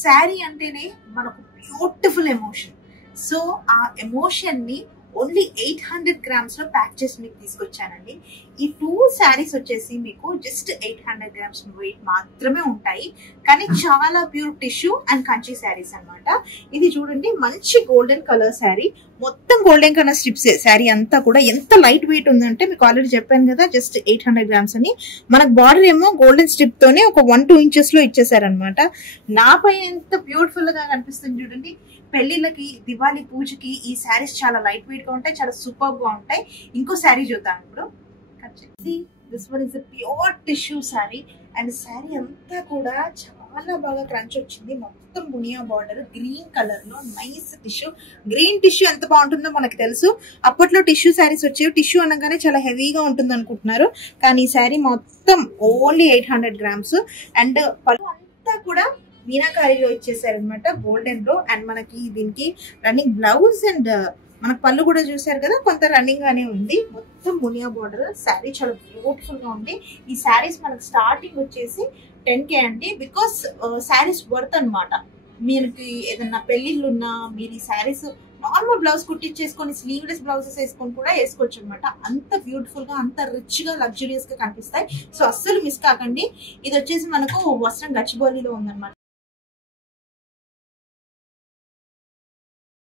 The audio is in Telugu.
శారీ అంటేనే మనకు బ్యూటిఫుల్ ఎమోషన్. సో ఆ ఎమోషన్ ని ఓన్లీ 800 grams లో ప్యాక్ చేసి మీకు తీసుకొచ్చానండి. ఈ 2 శారీస్ వచ్చేసి మీకు జస్ట్ 800 grams వెయిట్ మాత్రమే ఉంటాయి, కానీ చాలా pure tissue and Kanchi saris అన్నమాట. ఇది చూడండి, మంచి గోల్డెన్ కలర్ శారీ, మొత్తం గోల్డెన్ కలర్ స్ట్రిప్స్. శారీ అంతా కూడా ఎంత లైట్ వెయిట్ ఉందంటే మీకు ఆల్రెడీ చెప్పాను కదా, జస్ట్ 800 grams అని. మనకు బార్డర్ ఏమో గోల్డెన్ స్ట్రిప్ తోనే ఒక 1-2 inches లో ఇచ్చేసారనమాట. నాపై ఎంత బ్యూటిఫుల్ గా కనిపిస్తుంది చూడండి. పెళ్లిళ్ళకి, దివాళీ పూజకి ఈ శారీస్ చాలా లైట్ వెయిట్ గా ఉంటాయి, చాలా సూపర్ గా ఉంటాయి. ఇంకో శారీ చూద్దాం ఇప్పుడు. This one is pure tissue sari, and sari అంతా కూడా చాలా బాగా క్రంచ్ వచ్చింది. మొత్తం మునియా బార్డర్, గ్రీన్ కలర్ లో నైస్ టిష్యూ. గ్రీన్ టిష్యూ ఎంత బాగుంటుందో మనకు తెలుసు. అప్పట్లో టిష్యూ శారీస్ వచ్చేవి, టిష్యూ అనగానే చాలా హెవీగా ఉంటుంది అనుకుంటున్నారు, కానీ ఈ శారీ మొత్తం ఓన్లీ 800 grams. అండ్ పళ్ళు అంతా కూడా మీనాకారిలో ఇచ్చేసారనమాట, గోల్డెన్ లో. అండ్ మనకి దీనికి రన్నింగ్ బ్లౌజ్ అండ్ మనకు పళ్ళు కూడా చూసారు కదా, కొంత రన్నింగ్ గానే ఉంది. మొత్తం మునియా బార్డర్. శారీ చాలా బ్యూటిఫుల్ గా ఉంది. ఈ శారీస్ మనకు స్టార్టింగ్ వచ్చేసి 10K అండి, బికాస్ శారీస్ వర్త్ అనమాట. మీకు ఏదన్నా పెళ్లిళ్ళు ఉన్నా మీరు ఈ శారీస్ నార్మల్ బ్లౌజ్ కుట్టించేసుకొని స్లీవ్లెస్ బ్లౌజెస్ వేసుకొని కూడా వేసుకోవచ్చు అనమాట. అంత బ్యూటిఫుల్ గా, అంత రిచ్ గా, లగ్జరియస్ గా కనిపిస్తాయి. సో అస్సలు మిస్ కాకండి. ఇది వచ్చేసి మనకు వస్త్రం గచ్చిబౌలిలో ఉందన్నమాట.